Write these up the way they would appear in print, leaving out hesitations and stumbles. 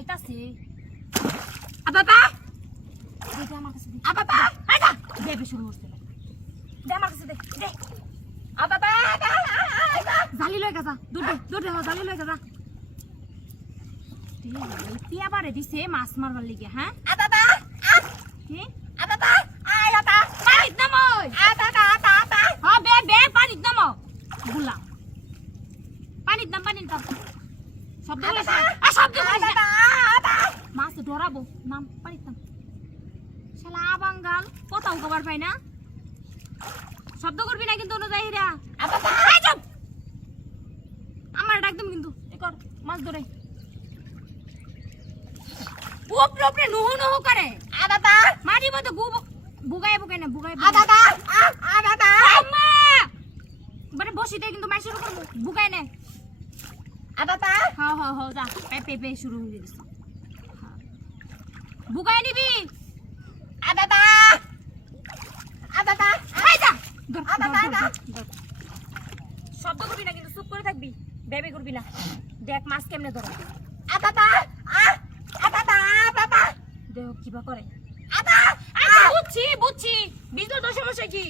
খাইতাছে আবাবা দে আমার কাছে দে আবাবা আজা দেবে শুরু করতে দে আমার কাছে দে আবাবা জালি লই গা দূর দে জালি লই গা তিয়া বারে দিছে মাছ মারবার লাগি হ্যাঁ আবাবা কি আবাবা আয় আতা পানিত নামই আতা হ্যাঁ বে পানিত নামো গুলা পানিত নাম শব্দ কইছে শব্দ কইছে মাছ ধরাবো নাম পানিত নাম শালা আবাঙ্গাল কোথাও খবর পাই না শব্দ করবি না কিন্তু অনুযায়ী হিরা আবাবা চুপ আমার ডাক দিম কিন্তু একর মাছ ধরে উপরে নহু করে আবাবা মারি মতো বুগায় না আবাবা আম্মা মানে বসি দে কিন্তু মাই শুরু করব বুগায় না আবাবা হ্যাঁ যা পে শুরু হয়ে গেছে বুগায় নিবি আবাবা আই যা শব্দ করবি না কিন্তু চুপ করে থাকবি বেবি করবি না দেখ মাছ কেমনে ধরে আবাবা দেখ কিবা করে বুঝছি বিজলো তো সমস্যা কি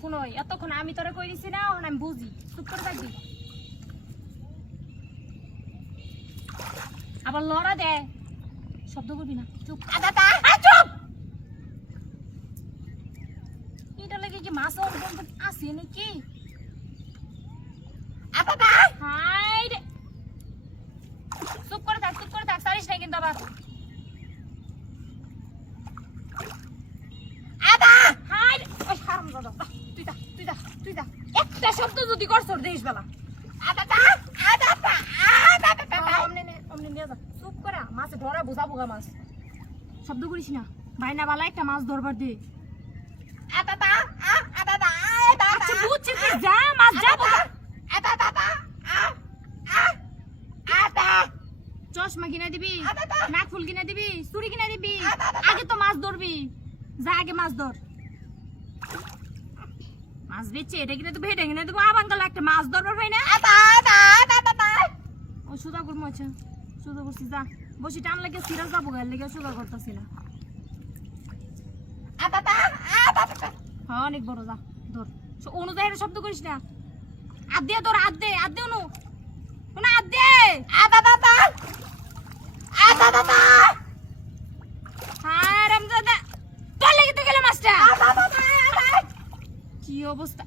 শুনো এতক্ষণ আমি তোরা কই দিছি না এখন আমি বুঝি চুপ করে থাকবি আবার লড়া দে শব্দ করবি না চুপ চুপ এটা লাগে কি মাছ আছে নাকি হাই রে চুপ করে থাক সারিস নাই কিন্তু আবার হাই রে ওই হারাম দাদা তুই যা একটা শব্দ যদি করছ দেশ বেলা অমনি নিয়ে যা চুপ করে মাছ ধরা বুঝাবো গা মাছ শব্দ করিস না বাইনা বালা একটা মাছ ধরবার দে আচ্ছা বুঝছি যা মাছ যাবো চশমা কিনে দিবি নাক ফুল কিনে দিবি চুড়ি কিনে দিবি আগে তো মাছ ধরবি যা আগে মাছ ধর মাছ বেচে এটা কিনে তো ভেটে কিনে দেবো আবাঙ্গাল একটা মাছ ধরবার হয় না ও সুদা করবো আচ্ছা সুদা করছি যা বসি টান লাগে সিরা যাবো গায়ের লেগে সুদা করতেছি না হ্যাঁ অনেক বড় যা ধর অনুযায়ী শব্দ করিস না আদ দিয়ে তোর আদ দে অনু আদ দে রামজাদা তোর লেগে তো গেল মাছটা কি অবস্থা